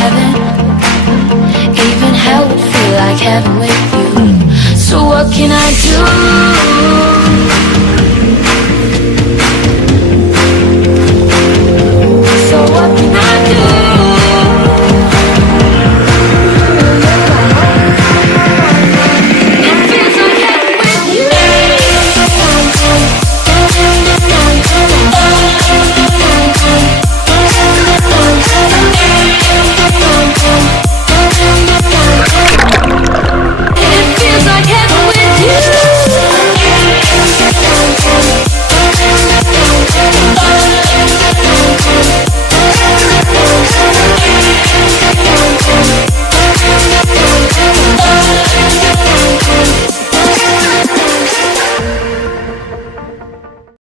heaven. Even hell would feel like heaven with you. So what can I do?